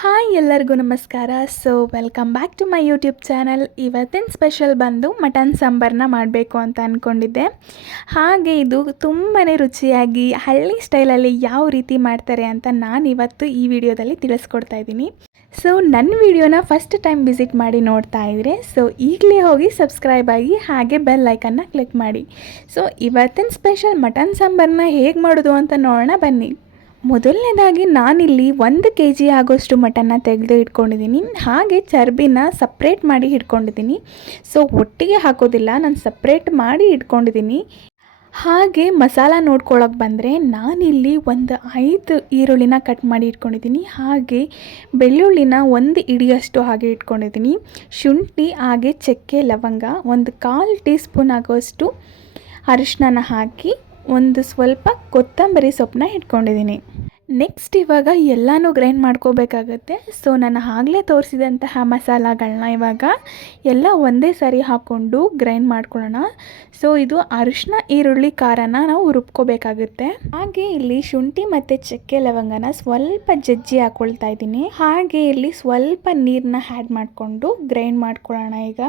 Hi ಎಲ್ಲರಿಗೂ ನಮಸ್ಕಾರ. Welcome back to my YouTube channel. ಇವತ್ತಿನ ಸ್ಪೆಷಲ್ ಬಂದು ಮಟನ್ ಸಾಂಬಾರನ್ನ ಮಾಡಬೇಕು ಅಂತ ಅಂದ್ಕೊಂಡಿದ್ದೆ. ಹಾಗೆ ಇದು ತುಂಬಾ ರುಚಿಯಾಗಿ ಹಳ್ಳಿ ಸ್ಟೈಲಲ್ಲಿ ಯಾವ ರೀತಿ ಮಾಡ್ತಾರೆ ಅಂತ ನಾನು ಇವತ್ತು ಈ ವಿಡಿಯೋದಲ್ಲಿ ತಿಳಿಸ್ಕೊಡ್ತಾ ಇದ್ದೀನಿ. ನನ್ನ ವಿಡಿಯೋನ ಫಸ್ಟ್ ಟೈಮ್ ವಿಸಿಟ್ ಮಾಡಿ ನೋಡ್ತಾ ಇದ್ದರೆ ಈಗಲೇ ಹೋಗಿ ಸಬ್ಸ್ಕ್ರೈಬ್ ಆಗಿ ಹಾಗೆ ಬೆಲ್ ಐಕನ್ನ ಕ್ಲಿಕ್ ಮಾಡಿ. ಇವತ್ತಿನ ಸ್ಪೆಷಲ್ ಮಟನ್ ಸಾಂಬಾರನ್ನ ಹೇಗೆ ಮಾಡೋದು ಅಂತ ನೋಡೋಣ ಬನ್ನಿ. ಮೊದಲನೇದಾಗಿ ನಾನಿಲ್ಲಿ 1 kg ಆಗೋಷ್ಟು ಮಟನ್ನ ತೆಗೆದು ಇಟ್ಕೊಂಡಿದ್ದೀನಿ. ಹಾಗೆ ಚರ್ಬಿನ ಸಪ್ರೇಟ್ ಮಾಡಿ ಇಟ್ಕೊಂಡಿದ್ದೀನಿ. ಒಟ್ಟಿಗೆ ಹಾಕೋದಿಲ್ಲ, ನಾನು ಸಪ್ರೇಟ್ ಮಾಡಿ ಇಟ್ಕೊಂಡಿದ್ದೀನಿ. ಹಾಗೆ ಮಸಾಲ ನೋಡ್ಕೊಳ್ಳೋಕೆ ಬಂದರೆ ನಾನಿಲ್ಲಿ 5 ಈರುಳ್ಳಿನ ಕಟ್ ಮಾಡಿ ಇಟ್ಕೊಂಡಿದ್ದೀನಿ. ಹಾಗೆ ಬೆಳ್ಳುಳ್ಳಿನ 1 ಹಿಡಿಯಷ್ಟು ಹಾಗೆ ಇಟ್ಕೊಂಡಿದ್ದೀನಿ. ಶುಂಠಿ ಹಾಗೆ ಚಕ್ಕೆ ಲವಂಗ 1/4 ಟೀ ಸ್ಪೂನ್ ಆಗೋಷ್ಟು ಅರಿಶಿನ ಹಾಕಿ ಸ್ವಲ್ಪ ಕೊತ್ತಂಬರಿ ಸೊಪ್ಪನ್ನ ಇಟ್ಕೊಂಡಿದ್ದೀನಿ. ನೆಕ್ಸ್ಟ್ ಇವಾಗ ಎಲ್ಲನೂ ಗ್ರೈಂಡ್ ಮಾಡ್ಕೋಬೇಕಾಗತ್ತೆ. ನಾನು ಆಗಲೇ ತೋರಿಸಿದಂತಹ ಮಸಾಲಗಳನ್ನ ಇವಾಗ ಎಲ್ಲ ಒಂದೇ ಸಾರಿ ಹಾಕ್ಕೊಂಡು ಗ್ರೈಂಡ್ ಮಾಡ್ಕೊಳ್ಳೋಣ. ಇದು ಅರಿಶಿನ ಈರುಳ್ಳಿ ಖಾರನ ನಾವು ರುಬ್ಕೋಬೇಕಾಗುತ್ತೆ. ಹಾಗೆ ಇಲ್ಲಿ ಶುಂಠಿ ಮತ್ತು ಚಕ್ಕೆ ಲವಂಗನ ಸ್ವಲ್ಪ ಜಜ್ಜಿ ಹಾಕ್ಕೊಳ್ತಾ ಇದ್ದೀನಿ. ಹಾಗೆ ಇಲ್ಲಿ ಸ್ವಲ್ಪ ನೀರನ್ನ ಆ್ಯಡ್ ಮಾಡಿಕೊಂಡು ಗ್ರೈಂಡ್ ಮಾಡ್ಕೊಳ್ಳೋಣ. ಈಗ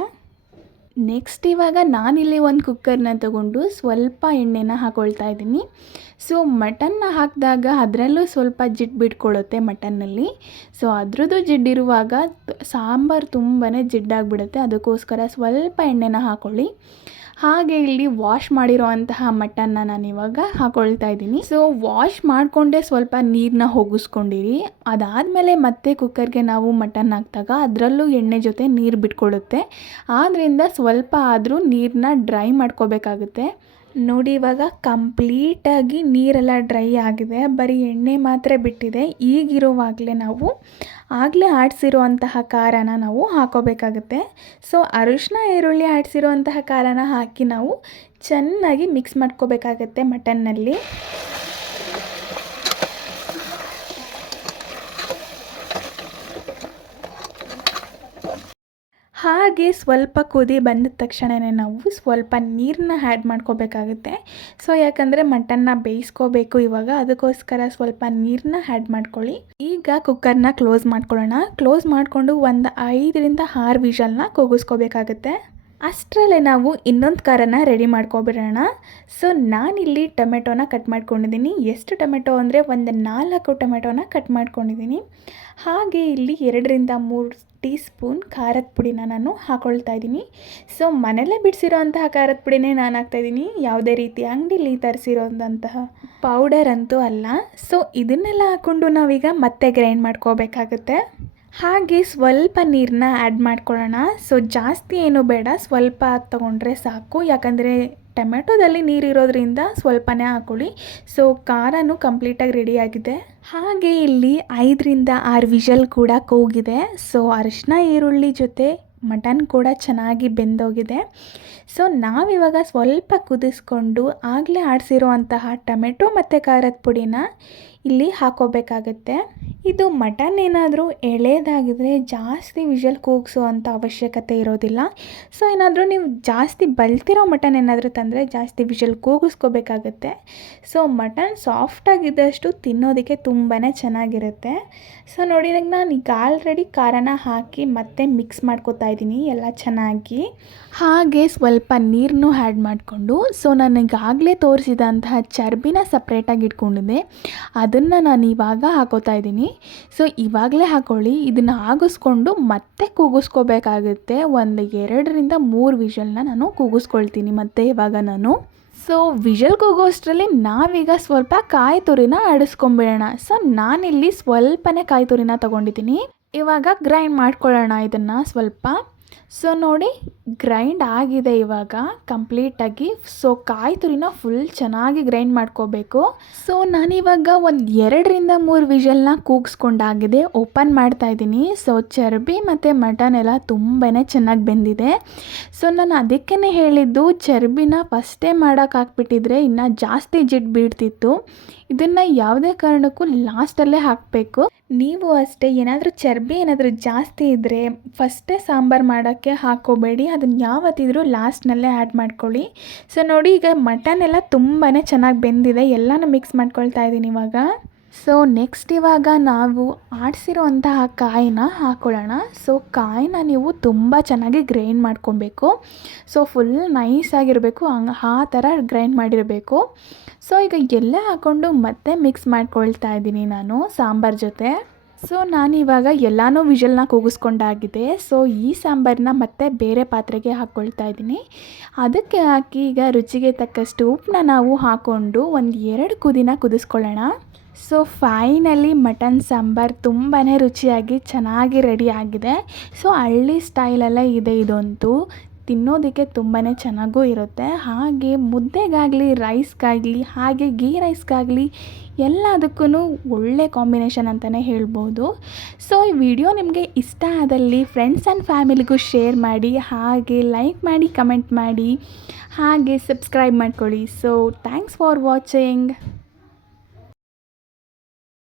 ನೆಕ್ಸ್ಟ್ ಇವಾಗ ನಾನಿಲ್ಲಿ ಒಂದು ಕುಕ್ಕರ್ನ ತಗೊಂಡು ಸ್ವಲ್ಪ ಎಣ್ಣೆನ ಹಾಕ್ಕೊಳ್ತಾ ಇದ್ದೀನಿ. ಮಟನ್ನ ಹಾಕಿದಾಗ ಅದರಲ್ಲೂ ಸ್ವಲ್ಪ ಜಿಡ್ಡು ಬಿಟ್ಕೊಳ್ಳುತ್ತೆ ಮಟನ್ನಲ್ಲಿ. ಅದ್ರದ್ದು ಜಿಡ್ಡಿರುವಾಗ ಸಾಂಬಾರು ತುಂಬಾ ಜಿಡ್ಡಾಗಿಬಿಡುತ್ತೆ. ಅದಕ್ಕೋಸ್ಕರ ಸ್ವಲ್ಪ ಎಣ್ಣೆನ ಹಾಕ್ಕೊಳ್ಳಿ. ಹಾಗೆ ಇಲ್ಲಿ ವಾಶ್ ಮಾಡಿರೋ ಅಂತಹ ಮಟನ್ನ ನಾನಿವಾಗ ಹಾಕ್ಕೊಳ್ತಾ ಇದ್ದೀನಿ. ವಾಶ್ ಮಾಡಿಕೊಂಡೇ ಸ್ವಲ್ಪ ನೀರನ್ನ ಹೋಗಿಸ್ಕೊಂಡಿರಿ. ಅದಾದಮೇಲೆ ಮತ್ತೆ ಕುಕ್ಕರ್ಗೆ ನಾವು ಮಟನ್ ಹಾಕಿದಾಗ ಅದರಲ್ಲೂ ಎಣ್ಣೆ ಜೊತೆ ನೀರು ಬಿಟ್ಕೊಳ್ಳುತ್ತೆ. ಆದ್ದರಿಂದ ಸ್ವಲ್ಪ ಆದರೂ ನೀರನ್ನ ಡ್ರೈ ಮಾಡ್ಕೋಬೇಕಾಗುತ್ತೆ. ನೋಡಿ, ಇವಾಗ ಕಂಪ್ಲೀಟಾಗಿ ನೀರೆಲ್ಲ ಡ್ರೈ ಆಗಿದೆ, ಬರೀ ಎಣ್ಣೆ ಮಾತ್ರ ಬಿಟ್ಟಿದೆ. ಈಗಿರುವಾಗಲೇ ನಾವು ಆಗಲೇ ಆಡಿಸಿರೋ ಅಂತಹ ಖಾರನ ನಾವು ಹಾಕೋಬೇಕಾಗುತ್ತೆ. ಅರಿಶಿನ ಈರುಳ್ಳಿ ಆಡಿಸಿರೋ ಅಂತಹ ಖಾರನ ಹಾಕಿ ನಾವು ಚೆನ್ನಾಗಿ ಮಿಕ್ಸ್ ಮಾಡ್ಕೋಬೇಕಾಗತ್ತೆ ಮಟನ್ನಲ್ಲಿ. ಹಾಗೆ ಸ್ವಲ್ಪ ಕುದಿ ಬಂದ ತಕ್ಷಣವೇ ನಾವು ಸ್ವಲ್ಪ ನೀರನ್ನ ಆ್ಯಡ್ ಮಾಡ್ಕೋಬೇಕಾಗುತ್ತೆ. ಯಾಕಂದರೆ ಮಟನ್ನ ಬೇಯಿಸ್ಕೋಬೇಕು ಇವಾಗ, ಅದಕ್ಕೋಸ್ಕರ ಸ್ವಲ್ಪ ನೀರನ್ನ ಆ್ಯಡ್ ಮಾಡ್ಕೊಳ್ಳಿ. ಈಗ ಕುಕ್ಕರ್ನ ಕ್ಲೋಸ್ ಮಾಡ್ಕೊಳ್ಳೋಣ. ಕ್ಲೋಸ್ ಮಾಡಿಕೊಂಡು 5 ರಿಂದ 6 ವಿಷಲ್ನ ಕೂಗಿಸ್ಕೋಬೇಕಾಗುತ್ತೆ. ಅಷ್ಟರಲ್ಲೇ ನಾವು ಇನ್ನೊಂದು ಖಾರನ ರೆಡಿ ಮಾಡ್ಕೊಬಿಡೋಣ. ನಾನಿಲ್ಲಿ ಟೊಮೆಟೊನ ಕಟ್ ಮಾಡ್ಕೊಂಡಿದ್ದೀನಿ. ಎಷ್ಟು ಟೊಮೆಟೊ ಅಂದರೆ 4 ಟೊಮೆಟೊನ ಕಟ್ ಮಾಡ್ಕೊಂಡಿದ್ದೀನಿ. ಹಾಗೆ ಇಲ್ಲಿ 2 ರಿಂದ 3 ಟೀ ಸ್ಪೂನ್ ಖಾರದ ಪುಡಿನ ನಾನು ಹಾಕ್ಕೊಳ್ತಾ ಇದ್ದೀನಿ. ಮನೆಯಲ್ಲೇ ಬಿಡಿಸಿರೋ ಅಂತಹ ಖಾರದ ಪುಡಿನೇ ನಾನು ಹಾಕ್ತಾಯಿದ್ದೀನಿ. ಯಾವುದೇ ರೀತಿ ಅಂಗಡಿಲಿ ತರಿಸಿರೋಂತಹ ಪೌಡರ್ ಅಂತೂ ಅಲ್ಲ. ಇದನ್ನೆಲ್ಲ ಹಾಕ್ಕೊಂಡು ನಾವೀಗ ಮತ್ತೆ ಗ್ರೈಂಡ್ ಮಾಡ್ಕೋಬೇಕಾಗುತ್ತೆ. ಹಾಗೆ ಸ್ವಲ್ಪ ನೀರನ್ನ ಆ್ಯಡ್ ಮಾಡ್ಕೊಳ್ಳೋಣ. ಜಾಸ್ತಿ ಏನೂ ಬೇಡ, ಸ್ವಲ್ಪ ತೊಗೊಂಡ್ರೆ ಸಾಕು. ಯಾಕಂದರೆ ಟೊಮೆಟೊದಲ್ಲಿ ನೀರಿರೋದ್ರಿಂದ ಸ್ವಲ್ಪನೇ ಹಾಕ್ಕೊಳ್ಳಿ. ಖಾರನೂ ಕಂಪ್ಲೀಟಾಗಿ ರೆಡಿಯಾಗಿದೆ. ಹಾಗೆ ಇಲ್ಲಿ 5 ರಿಂದ 6 ವಿಷಲ್ ಕೂಡ ಕೂಗಿದೆ. ಅರಿಶಿನ ಈರುಳ್ಳಿ ಜೊತೆ ಮಟನ್ ಕೂಡ ಚೆನ್ನಾಗಿ ಬೆಂದೋಗಿದೆ. ನಾವಿವಾಗ ಸ್ವಲ್ಪ ಕುದಿಸ್ಕೊಂಡು ಆಗಲೇ ಆಡಿಸಿರೋ ಅಂತಹ ಟೊಮೆಟೊ ಮತ್ತು ಖಾರದ ಪುಡಿನ ಇಲ್ಲಿ ಹಾಕೋಬೇಕಾಗತ್ತೆ. ಇದು ಮಟನ್ ಏನಾದರೂ ಎಳೆದಾಗಿದ್ರೆ ಜಾಸ್ತಿ ವಿಷಲ್ ಕೂಗಿಸೋ ಅಂಥ ಅವಶ್ಯಕತೆ ಇರೋದಿಲ್ಲ. ಏನಾದರೂ ನೀವು ಜಾಸ್ತಿ ಬಲ್ತಿರೋ ಮಟನ್ ಏನಾದರೂ ತಂದರೆ ಜಾಸ್ತಿ ವಿಷಲ್ ಕೂಗಿಸ್ಕೋಬೇಕಾಗತ್ತೆ. ಮಟನ್ ಸಾಫ್ಟಾಗಿದ್ದಷ್ಟು ತಿನ್ನೋದಕ್ಕೆ ತುಂಬಾ ಚೆನ್ನಾಗಿರುತ್ತೆ. ನೋಡಿ, ನಾನು ಈಗ ಆಲ್ರೆಡಿ ಖಾರನ ಹಾಕಿ ಮತ್ತೆ ಮಿಕ್ಸ್ ಮಾಡ್ಕೋತಾ ಇದ್ದೀನಿ ಎಲ್ಲ ಚೆನ್ನಾಗಿ. ಹಾಗೆ ಸ್ವಲ್ಪ ನೀರನ್ನು ಆ್ಯಡ್ ಮಾಡಿಕೊಂಡು ನನಗಾಗಲೇ ತೋರಿಸಿದಂತಹ ಚರ್ಬಿನ ಸಪ್ರೇಟಾಗಿ ಇಟ್ಕೊಂಡಿದ್ದೆ, ಅದನ್ನು ನಾನು ಇವಾಗ ಹಾಕೋತಾ ಇದ್ದೀನಿ. ಇವಾಗಲೇ ಹಾಕ್ಕೊಳ್ಳಿ. ಇದನ್ನು ಆಗಿಸ್ಕೊಂಡು ಮತ್ತೆ ಕೂಗಿಸ್ಕೋಬೇಕಾಗುತ್ತೆ. 2 ರಿಂದ 3 ವಿಷಲ್ನ ನಾನು ಕೂಗಿಸ್ಕೊಳ್ತೀನಿ ಮತ್ತೆ ಇವಾಗ ನಾನು. ವಿಷಲ್ ಕೂಗೋಷ್ಟರಲ್ಲಿ ನಾವೀಗ ಸ್ವಲ್ಪ ಕಾಯಿ ತುರಿನ ಆಡಿಸ್ಕೊಂಬಿಡೋಣ. ನಾನಿಲ್ಲಿ ಸ್ವಲ್ಪನೇ ಕಾಯಿ ತುರಿನ ತೊಗೊಂಡಿದ್ದೀನಿ. ಇವಾಗ ಗ್ರೈಂಡ್ ಮಾಡ್ಕೊಳ್ಳೋಣ ಇದನ್ನು ಸ್ವಲ್ಪ. ನೋಡಿ, ಗ್ರೈಂಡ್ ಆಗಿದೆ ಇವಾಗ ಕಂಪ್ಲೀಟಾಗಿ. ಕಾಯಿ ತುರಿನ ಫುಲ್ ಚೆನ್ನಾಗಿ ಗ್ರೈಂಡ್ ಮಾಡ್ಕೋಬೇಕು. ನಾನಿವಾಗ 2 ರಿಂದ 3 ವಿಷಲ್ನ ಕೂಗಿಸ್ಕೊಂಡಾಗಿದೆ. ಓಪನ್ ಮಾಡ್ತಾಯಿದ್ದೀನಿ. ಚರ್ಬಿ ಮತ್ತು ಮಟನ್ ಎಲ್ಲ ತುಂಬಾ ಚೆನ್ನಾಗಿ ಬೆಂದಿದೆ. ನಾನು ಅದಕ್ಕೇ ಹೇಳಿದ್ದು, ಚರ್ಬಿನ ಫಸ್ಟೇ ಮಾಡೋಕ್ಕಾಕ್ಬಿಟ್ಟಿದ್ರೆ ಇನ್ನೂ ಜಾಸ್ತಿ ಜಿಡ್ಡು ಬೀಳ್ತಿತ್ತು. ಇದನ್ನು ಯಾವುದೇ ಕಾರಣಕ್ಕೂ ಲಾಸ್ಟಲ್ಲೇ ಹಾಕಬೇಕು. ನೀವು ಅಷ್ಟೇ, ಏನಾದರೂ ಚರ್ಬಿ ಏನಾದರೂ ಜಾಸ್ತಿ ಇದ್ದರೆ ಫಸ್ಟೇ ಸಾಂಬಾರು ಮಾಡೋಕ್ಕೆ ಹಾಕ್ಕೋಬೇಡಿ. ಅದನ್ನು ಯಾವತ್ತಿದ್ರೂ ಲಾಸ್ಟ್ನಲ್ಲೇ ಆ್ಯಡ್ ಮಾಡ್ಕೊಳ್ಳಿ. ನೋಡಿ, ಈಗ ಮಟನ್ ಎಲ್ಲ ತುಂಬಾ ಚೆನ್ನಾಗಿ ಬೆಂದಿದೆ. ಎಲ್ಲನೂ ಮಿಕ್ಸ್ ಮಾಡ್ಕೊಳ್ತಾ ಇದ್ದೀನಿ ಇವಾಗ. ಸೊ ನೆಕ್ಸ್ಟ್ ಇವಾಗ ನಾವು ಆಡಿಸಿರುವಂತಹ ಕಾಯಿನ ಹಾಕ್ಕೊಳ್ಳೋಣ. ಸೊ ಕಾಯಿನ ನೀವು ತುಂಬ ಚೆನ್ನಾಗಿ ಗ್ರೈಂಡ್ ಮಾಡ್ಕೊಬೇಕು. ಸೊ ಫುಲ್ ನೈಸಾಗಿರಬೇಕು, ಆ ಥರ ಗ್ರೈಂಡ್ ಮಾಡಿರಬೇಕು. ಸೊ ಈಗ ಎಲ್ಲ ಹಾಕ್ಕೊಂಡು ಮತ್ತೆ ಮಿಕ್ಸ್ ಮಾಡ್ಕೊಳ್ತಾ ಇದ್ದೀನಿ ನಾನು ಸಾಂಬಾರು ಜೊತೆ. ಸೊ ನಾನಿವಾಗ ಎಲ್ಲನೂ ವಿಷಲ್ನ ಕೂಗಿಸ್ಕೊಂಡಾಗಿದೆ. ಸೊ ಈ ಸಾಂಬಾರನ್ನ ಮತ್ತೆ ಬೇರೆ ಪಾತ್ರೆಗೆ ಹಾಕ್ಕೊಳ್ತಾ ಇದ್ದೀನಿ. ಅದಕ್ಕೆ ಹಾಕಿ ಈಗ ರುಚಿಗೆ ತಕ್ಕಷ್ಟು ಉಪ್ಪನ್ನ ನಾವು ಹಾಕ್ಕೊಂಡು ಒಂದು 2 ಕುದಿನ ಕುದಿಸ್ಕೊಳ್ಳೋಣ. ಸೊ ಫೈನಲಿ ಮಟನ್ ಸಾಂಬಾರು ತುಂಬಾ ರುಚಿಯಾಗಿ ಚೆನ್ನಾಗಿ ರೆಡಿ ಆಗಿದೆ. ಸೊ ಹಳ್ಳಿ ಸ್ಟೈಲಲ್ಲೇ ಇದೆ ಇದಂತೂ. ತಿನ್ನೋದಕ್ಕೆ ತುಂಬಾ ಚೆನ್ನಾಗೂ ಇರುತ್ತೆ. ಹಾಗೆ ಮುದ್ದೆಗಾಗಲಿ, ರೈಸ್ಗಾಗಲಿ, ಹಾಗೆ ಗೀ ರೈಸ್ಗಾಗಲಿ ಎಲ್ಲದಕ್ಕೂ ಒಳ್ಳೆ ಕಾಂಬಿನೇಷನ್ ಅಂತಲೇ ಹೇಳ್ಬೋದು. ಸೊ ಈ ವಿಡಿಯೋ ನಿಮಗೆ ಇಷ್ಟ ಆದಲ್ಲಿ ಫ್ರೆಂಡ್ಸ್ ಆ್ಯಂಡ್ ಫ್ಯಾಮಿಲಿಗೂ ಶೇರ್ ಮಾಡಿ, ಹಾಗೆ ಲೈಕ್ ಮಾಡಿ, ಕಮೆಂಟ್ ಮಾಡಿ, ಹಾಗೆ ಸಬ್ಸ್ಕ್ರೈಬ್ ಮಾಡ್ಕೊಳ್ಳಿ. So thanks for watching.